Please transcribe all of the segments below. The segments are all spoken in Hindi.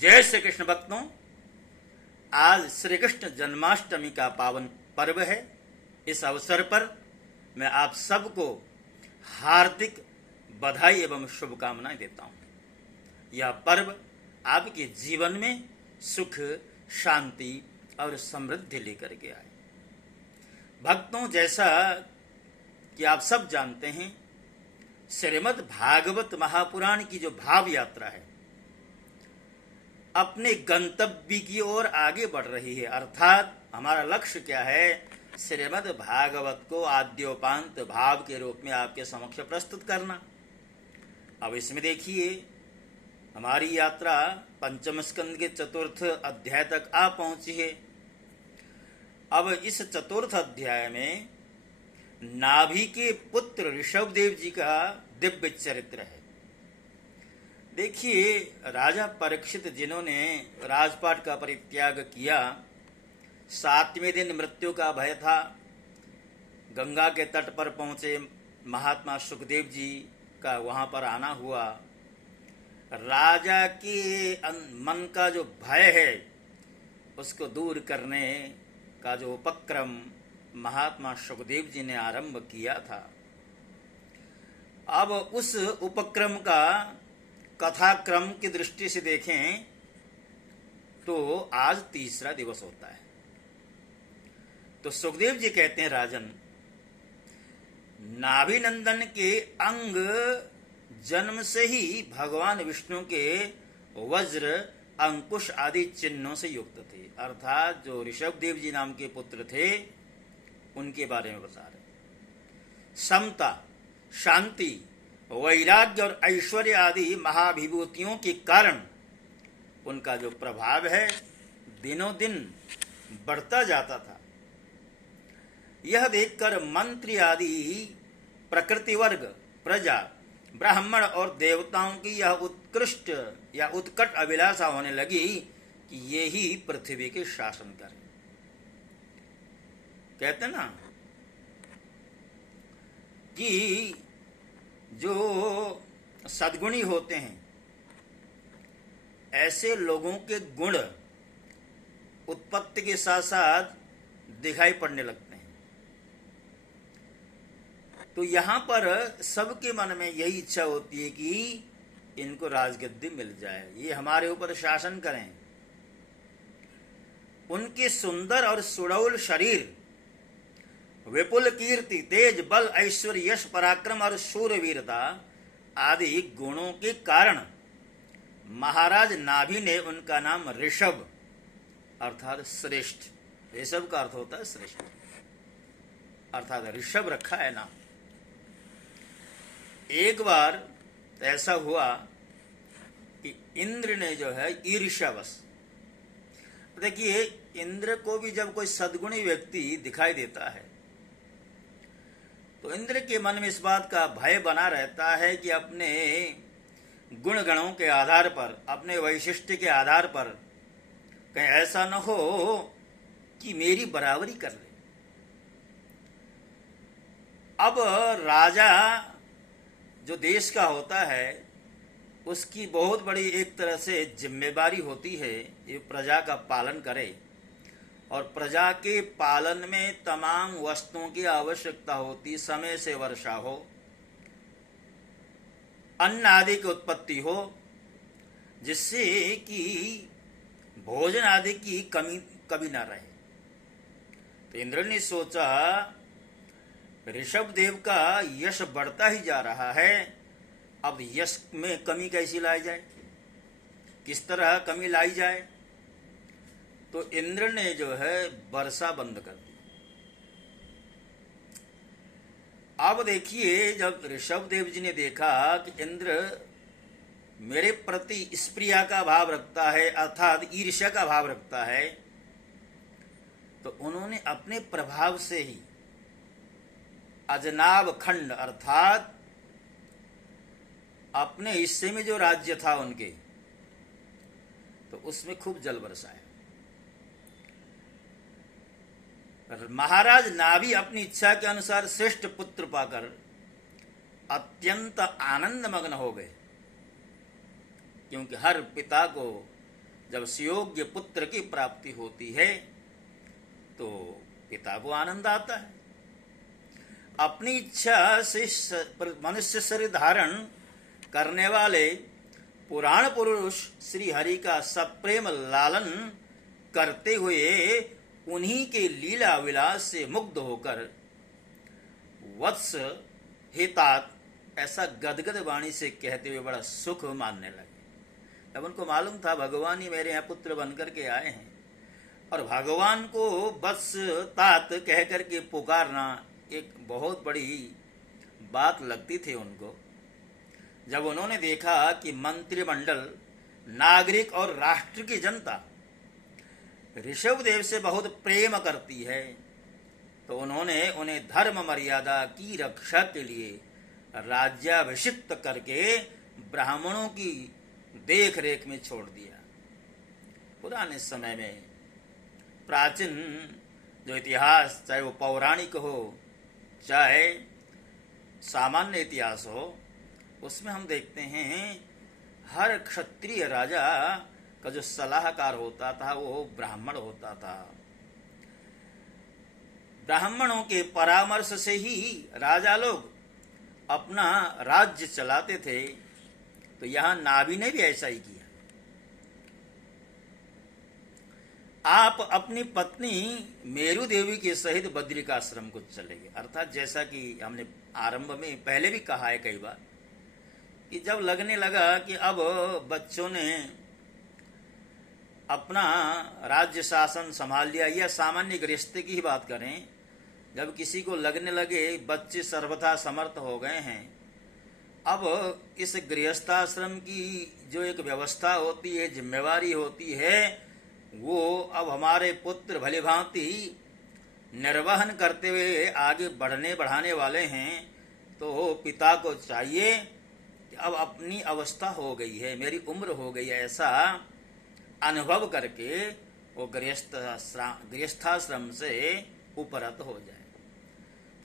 जय श्री कृष्ण भक्तों, आज श्री कृष्ण जन्माष्टमी का पावन पर्व है। इस अवसर पर मैं आप सबको हार्दिक बधाई एवं शुभकामनाएं देता हूं। यह पर्व आपके जीवन में सुख, शांति और समृद्धि लेकर के आए। भक्तों, जैसा कि आप सब जानते हैं, श्रीमद् भागवत महापुराण की जो भाव यात्रा है अपने गंतव्य की ओर आगे बढ़ रही है। अर्थात हमारा लक्ष्य क्या है? श्रीमद् भागवत को आद्योपांत भाव के रूप में आपके समक्ष प्रस्तुत करना। अब इसमें देखिए, हमारी यात्रा पंचम स्कंद के चतुर्थ अध्याय तक आ पहुंची है। अब इस चतुर्थ अध्याय में नाभि के पुत्र ऋषभदेव जी का दिव्य चरित्र है। देखिए, राजा परीक्षित जिन्होंने राजपाट का परित्याग किया, 7वें दिन मृत्यु का भय था, गंगा के तट पर पहुंचे महात्मा सुखदेव जी का वहां पर आना हुआ। राजा के मन का जो भय है उसको दूर करने का जो उपक्रम महात्मा सुखदेव जी ने आरंभ किया था, अब उस उपक्रम का कथाक्रम की दृष्टि से देखें तो आज तीसरा दिवस होता है। तो सुखदेव जी कहते हैं, राजन, नाभिनंदन के अंग जन्म से ही भगवान विष्णु के वज्र, अंकुश आदि चिन्हों से युक्त थे। अर्थात जो ऋषभदेव जी नाम के पुत्र थे उनके बारे में बता रहे। समता, शांति, वैराग्य और ऐश्वर्य आदि महाभिभूतियों के कारण उनका जो प्रभाव है दिनों दिन बढ़ता जाता था। यह देखकर मंत्री आदि प्रकृति वर्ग, प्रजा, ब्राह्मण और देवताओं की यह उत्कृष्ट या उत्कट अभिलाषा होने लगी कि ये ही पृथ्वी के शासन करें। कहते ना कि जो सद्गुणी होते हैं ऐसे लोगों के गुण उत्पत्ति के साथ साथ दिखाई पड़ने लगते हैं। तो यहां पर सबके मन में यही इच्छा होती है कि इनको राजगद्दी मिल जाए, ये हमारे ऊपर शासन करें। उनके सुंदर और सुडौल शरीर, विपुल कीर्ति, तेज, बल, ऐश्वर्य, यश, पराक्रम और शूरवीरता आदि गुणों के कारण महाराज नाभि ने उनका नाम ऋषभ अर्थात श्रेष्ठ, ऋषभ का अर्थ होता है श्रेष्ठ, अर्थात ऋषभ रखा है नाम। एक बार ऐसा हुआ कि इंद्र ने जो है ईर्ष्यावश, देखिए इंद्र को भी जब कोई सद्गुणी व्यक्ति दिखाई देता है तो इंद्र के मन में इस बात का भय बना रहता है कि अपने गुण गणों के आधार पर, अपने वैशिष्ट्य के आधार पर कहीं ऐसा न हो कि मेरी बराबरी कर ले। अब राजा जो देश का होता है उसकी बहुत बड़ी एक तरह से जिम्मेदारी होती है ये प्रजा का पालन करे, और प्रजा के पालन में तमाम वस्तुओं की आवश्यकता होती, समय से वर्षा हो, अन्न आदि की उत्पत्ति हो, जिससे कि भोजन आदि की कमी कभी ना रहे। तो इंद्र ने सोचा ऋषभदेव का यश बढ़ता ही जा रहा है, अब यश में कमी कैसी लाई जाए, किस तरह कमी लाई जाए। तो इंद्र ने जो है वर्षा बंद कर दी। अब देखिए, जब ऋषभदेव जी ने देखा कि इंद्र मेरे प्रति स्प्रिया का भाव रखता है अर्थात ईर्ष्या का भाव रखता है, तो उन्होंने अपने प्रभाव से ही अजनाब खंड अर्थात अपने हिस्से में जो राज्य था उनके, तो उसमें खूब जल बरसाया। महाराज नाभि अपनी इच्छा के अनुसार श्रेष्ठ पुत्र पाकर अत्यंत आनंद मग्न हो गए, क्योंकि हर पिता को जब सुयोग्य पुत्र की प्राप्ति होती है तो पिता को आनंद आता है। अपनी इच्छा से मनुष्य शरीर धारण करने वाले पुराण पुरुष श्री हरि का सप्रेम लालन करते हुए उन्हीं के लीला विलास से मुग्ध होकर वत्स हे तात ऐसा गदगद वाणी से कहते हुए बड़ा सुख मानने लगे। तब उनको मालूम था भगवान ही मेरे यहाँ पुत्र बन करके आए हैं, और भगवान को वत्स तात कह करके पुकारना एक बहुत बड़ी बात लगती थी उनको। जब उन्होंने देखा कि मंत्रिमंडल, नागरिक और राष्ट्र की जनता ऋषभदेव से बहुत प्रेम करती है, तो उन्होंने उन्हें धर्म मर्यादा की रक्षा के लिए राज्याभिषिक्त करके ब्राह्मणों की देख रेख में छोड़ दिया। पुराने समय में प्राचीन जो इतिहास, चाहे वो पौराणिक हो चाहे सामान्य इतिहास हो, उसमें हम देखते हैं हर क्षत्रिय राजा का जो सलाहकार होता था वो ब्राह्मण होता था। ब्राह्मणों के परामर्श से ही राजा लोग अपना राज्य चलाते थे। तो यहां नाभि ने भी ऐसा ही किया। आप अपनी पत्नी मेरु देवी के सहित बद्रिकाश्रम को चले गए। अर्थात जैसा कि हमने आरंभ में पहले भी कहा है कई बार कि जब लगने लगा कि अब बच्चों ने अपना राज्य शासन संभाल लिया, या सामान्य गृहस्थी की ही बात करें, जब किसी को लगने लगे बच्चे सर्वथा समर्थ हो गए हैं, अब इस गृहस्थाश्रम की जो एक व्यवस्था होती है, जिम्मेवारी होती है, वो अब हमारे पुत्र भली भांति निर्वहन करते हुए आगे बढ़ाने वाले हैं। तो पिता को चाहिए कि अब अपनी अवस्था हो गई है, मेरी उम्र हो गई है, ऐसा अनुभव करके वो गृहस्थाश्रम से उपरत हो जाए।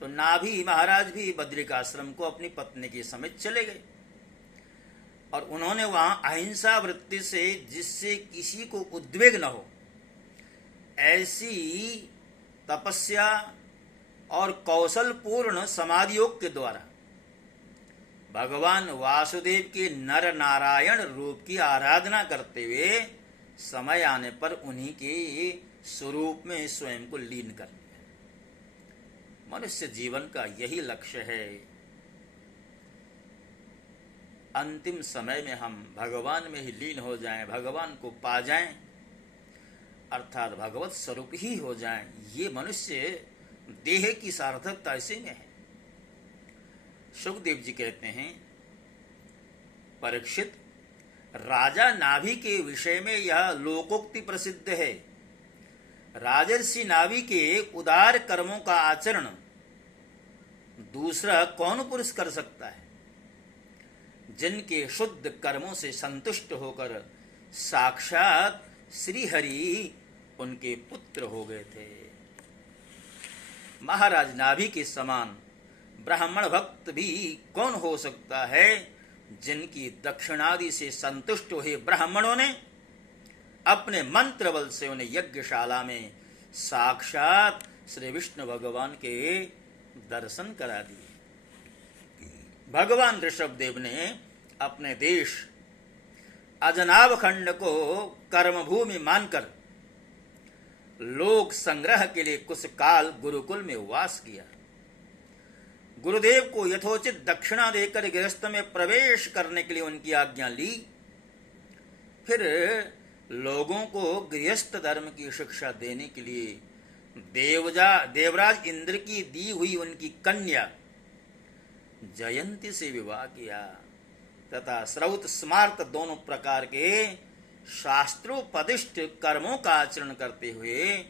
तो नाभि महाराज भी बद्रिकाश्रम को अपनी पत्नी के समेत चले गए, और उन्होंने वहां अहिंसा वृत्ति से, जिससे किसी को उद्वेग न हो, ऐसी तपस्या और कौशलपूर्ण समाधि योग के द्वारा भगवान वासुदेव के नर नारायण रूप की आराधना करते हुए समय आने पर उन्हीं के स्वरूप में स्वयं को लीन कर लिया। मनुष्य जीवन का यही लक्ष्य है। अंतिम समय में हम भगवान में ही लीन हो जाएं, भगवान को पा जाएं, अर्थात भगवत स्वरूप ही हो जाएं। ये मनुष्य देह की सार्थकता इसी में है। सुखदेव जी कहते हैं, परीक्षित, राजा नाभि के विषय में यह लोकोक्ति प्रसिद्ध है। राजर्षि नाभि के उदार कर्मों का आचरण दूसरा कौन पुरुष कर सकता है, जिनके शुद्ध कर्मों से संतुष्ट होकर साक्षात श्री हरि उनके पुत्र हो गए थे। महाराज नाभि के समान ब्राह्मण भक्त भी कौन हो सकता है, जिनकी दक्षिणादि से संतुष्ट हुए ब्राह्मणों ने अपने मंत्र बल से उन्हें यज्ञशाला में साक्षात श्री विष्णु भगवान के दर्शन करा दिए। भगवान ऋषभदेव ने अपने देश अजनाभ खंड को कर्मभूमि मानकर लोक संग्रह के लिए कुछ काल गुरुकुल में वास किया। गुरुदेव को यथोचित दक्षिणा देकर गृहस्थ में प्रवेश करने के लिए उनकी आज्ञा ली। फिर लोगों को गृहस्थ धर्म की शिक्षा देने के लिए देवराज इंद्र की दी हुई उनकी कन्या जयंती से विवाह किया, तथा श्रौत स्मार्त दोनों प्रकार के शास्त्रोपदिष्ट कर्मों का आचरण करते हुए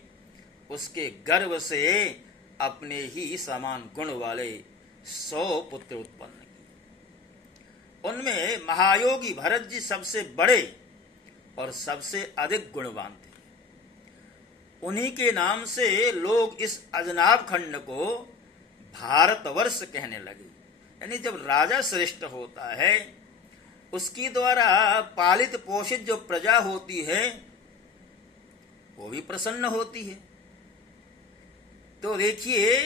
उसके गर्भ से अपने ही समान गुण वाले 100 पुत्र उत्पन्न किए। उनमें महायोगी भरत जी सबसे बड़े और सबसे अधिक गुणवान थे। उन्हीं के नाम से लोग इस अजनाब खंड को भारतवर्ष कहने लगे। यानी जब राजा श्रेष्ठ होता है उसकी द्वारा पालित पोषित जो प्रजा होती है वो भी प्रसन्न होती है। तो देखिए,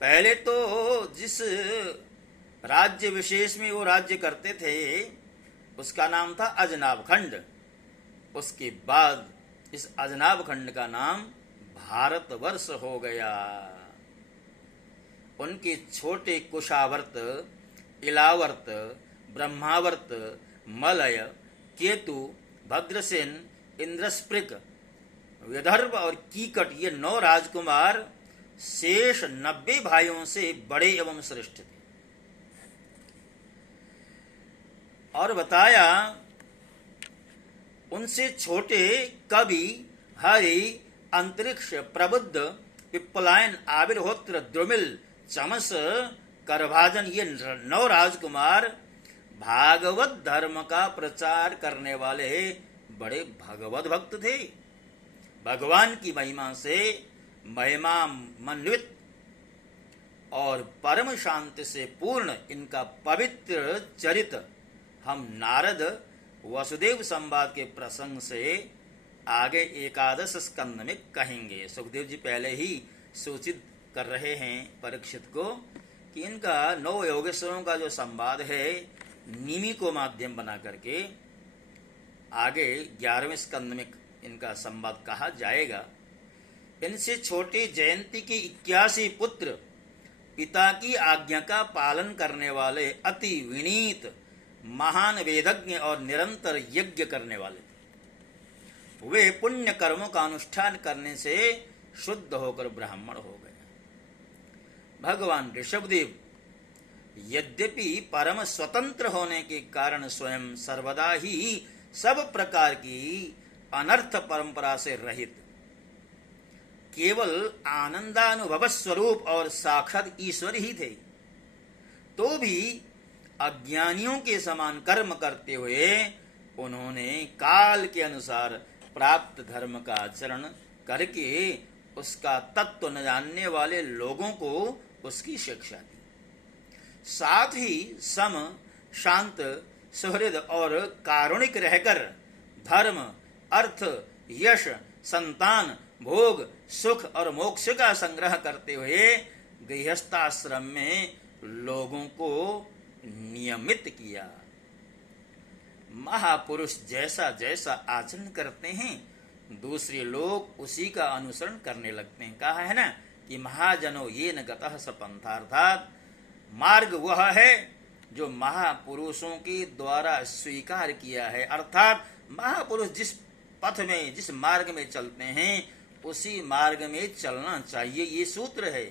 पहले तो जिस राज्य विशेष में वो राज्य करते थे उसका नाम था अजनाब खंड। उसके बाद इस अजनाब खंड का नाम भारतवर्ष हो गया। उनके छोटे कुशावर्त, इलावर्त, ब्रह्मावर्त, मलय, केतु, भद्रसेन, इंद्रस्पृक, विदर्भ और कीकट, ये 9 राजकुमार शेष 90 भाइयों से बड़े एवं श्रेष्ठ थे। और बताया उनसे छोटे कवि, हरि, अंतरिक्ष, प्रबुद्ध, पिप्पलायन, आविर्होत्र, द्रुमिल, चमस, करभाजन, ये 9 राजकुमार भागवत धर्म का प्रचार करने वाले बड़े भगवत भक्त थे। भगवान की महिमा से महिमान्वित और परम शांति से पूर्ण इनका पवित्र चरित हम नारद वसुदेव संवाद के प्रसंग से आगे 11 स्कंद में कहेंगे। सुखदेव जी पहले ही सूचित कर रहे हैं परीक्षित को कि इनका 9 योगेश्वरों का जो संवाद है निमि को माध्यम बना करके आगे 11वें स्कंद में इनका संवाद कहा जाएगा। इनसे छोटे जयंती के 81 पुत्र पिता की आज्ञा का पालन करने वाले अति विनीत महान वेदज्ञ और निरंतर यज्ञ करने वाले थे। वे पुण्य कर्मों का अनुष्ठान करने से शुद्ध होकर ब्राह्मण हो गए। भगवान ऋषभदेव यद्यपि परम स्वतंत्र होने के कारण स्वयं सर्वदा ही सब प्रकार की अनर्थ परंपरा से रहित केवल आनंदानुभव स्वरूप और साक्षात ईश्वर ही थे, तो भी अज्ञानियों के समान कर्म करते हुए उन्होंने काल के अनुसार प्राप्त धर्म का आचरण करके उसका तत्व न जानने वाले लोगों को उसकी शिक्षा दी। साथ ही सम, शांत, सुहृद और कारुणिक रहकर धर्म, अर्थ, यश, संतान, भोग, सुख और मोक्ष का संग्रह करते हुए गृहस्थाश्रम में लोगों को नियमित किया। महापुरुष जैसा जैसा आचरण करते हैं दूसरे लोग उसी का अनुसरण करने लगते हैं। कहा है ना कि महाजनो ये न गतः स पंथा, अर्थात मार्ग वह है जो महापुरुषों के द्वारा स्वीकार किया है। अर्थात महापुरुष जिस पथ में, जिस मार्ग में चलते हैं उसी मार्ग में चलना चाहिए, ये सूत्र है।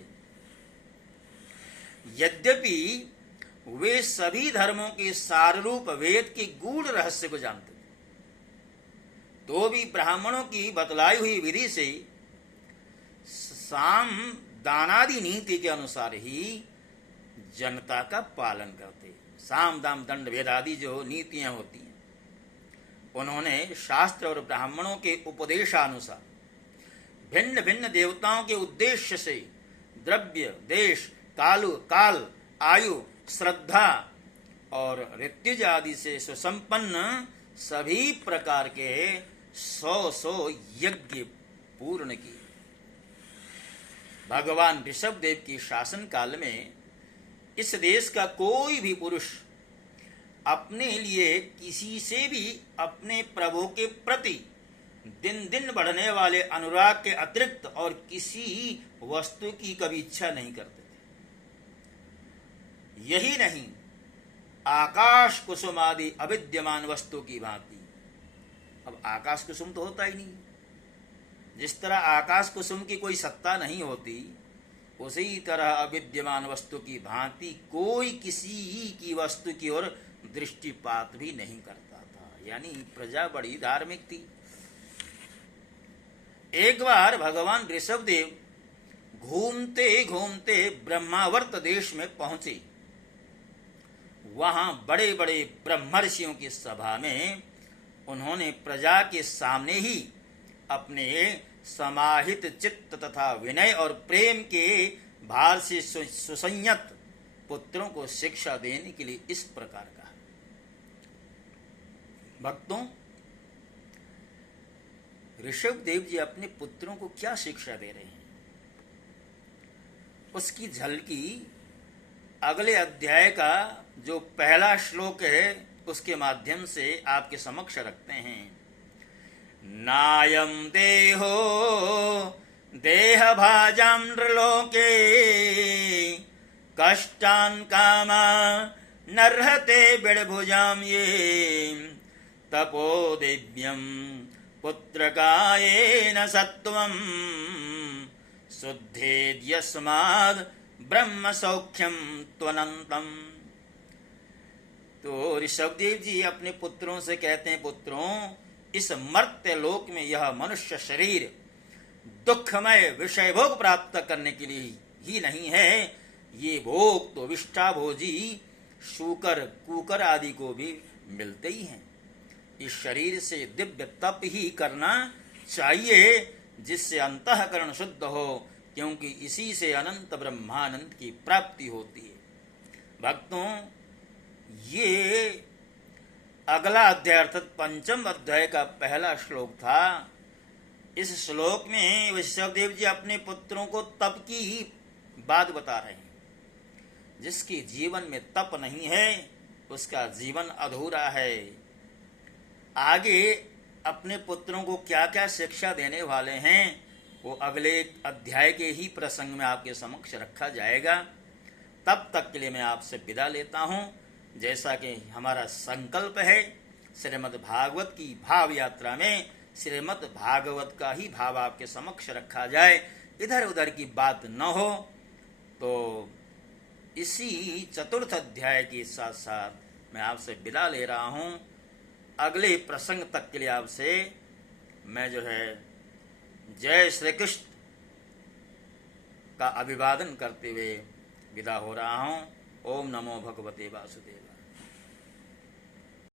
यद्यपि वे सभी धर्मों के साररूप वेद के गूढ़ रहस्य को जानते थे, तो भी ब्राह्मणों की बतलाई हुई विधि से साम दानादि नीति के अनुसार ही जनता का पालन करते। साम दाम दंड भेद आदि जो नीतियां होती हैं उन्होंने शास्त्र और ब्राह्मणों के उपदेशानुसार भिन्न भिन्न देवताओं के उद्देश्य से द्रव्य, देश, काल, आयु, श्रद्धा और ऋत्विज आदि से सुसंपन्न सभी प्रकार के 100 यज्ञ पूर्ण किए। भगवान ऋषभदेव की शासन काल में इस देश का कोई भी पुरुष अपने लिए किसी से भी अपने प्रभु के प्रति दिन दिन बढ़ने वाले अनुराग के अतिरिक्त और किसी वस्तु की कभी इच्छा नहीं करते थे। यही नहीं, आकाश कुसुम आदि अविद्यमान वस्तु की भांति। अब आकाश कुसुम तो होता ही नहीं। जिस तरह आकाश कुसुम की कोई सत्ता नहीं होती, उसी तरह अविद्यमान वस्तु की भांति कोई किसी की वस्तु की ओर दृष्टिपात भी नहीं करता था। यानी प्रजा बड़ी धार्मिक थी। एक बार भगवान ऋषभदेव घूमते घूमते ब्रह्मावर्त देश में पहुंचे। वहां बड़े बड़े ब्रह्मर्षियों की सभा में उन्होंने प्रजा के सामने ही अपने समाहित चित्त तथा विनय और प्रेम के भार से सुसंयत पुत्रों को शिक्षा देने के लिए इस प्रकार कहा। भक्तों, ऋषभदेव जी अपने पुत्रों को क्या शिक्षा दे रहे हैं, उसकी झलकी अगले अध्याय का जो पहला श्लोक है उसके माध्यम से आपके समक्ष रखते हैं। नायं देहो देहभाजां नृलोके कष्टान् कामा नर्हते बिडभुजां ये तपो दिव्यं पुत्रकायेन सत्वं शुद्धेद्यस्माद् ब्रह्म सौख्यम त्वनंतम। तो ऋषभदेव जी अपने पुत्रों से कहते हैं, पुत्रों, इस मर्त्य लोक में यह मनुष्य शरीर दुखमय विषय भोग प्राप्त करने के लिए ही नहीं है, ये भोग तो विष्ठाभोजी शूकर कुकर आदि को भी मिलते ही हैं। इस शरीर से दिव्य तप ही करना चाहिए जिससे अंतःकरण शुद्ध हो, क्योंकि इसी से अनंत ब्रह्मानंद की प्राप्ति होती है। भक्तों, ये अगला अध्याय अर्थात पंचम अध्याय का पहला श्लोक था। इस श्लोक में ऋषभदेव जी अपने पुत्रों को तप की ही बात बता रहे हैं। जिसके जीवन में तप नहीं है उसका जीवन अधूरा है। आगे अपने पुत्रों को क्या क्या शिक्षा देने वाले हैं वो अगले अध्याय के ही प्रसंग में आपके समक्ष रखा जाएगा। तब तक के लिए मैं आपसे विदा लेता हूँ। जैसा कि हमारा संकल्प है, श्रीमद् भागवत की भाव यात्रा में श्रीमद् भागवत का ही भाव आपके समक्ष रखा जाए, इधर उधर की बात न हो। तो इसी चतुर्थ अध्याय के साथ साथ मैं आपसे विदा ले रहा हूँ। अगले प्रसंग तक के लिए आपसे मैं जय श्री कृष्ण का अभिवादन करते हुए विदा हो रहा हूँ। ओम नमो भगवते वासुदेवाय।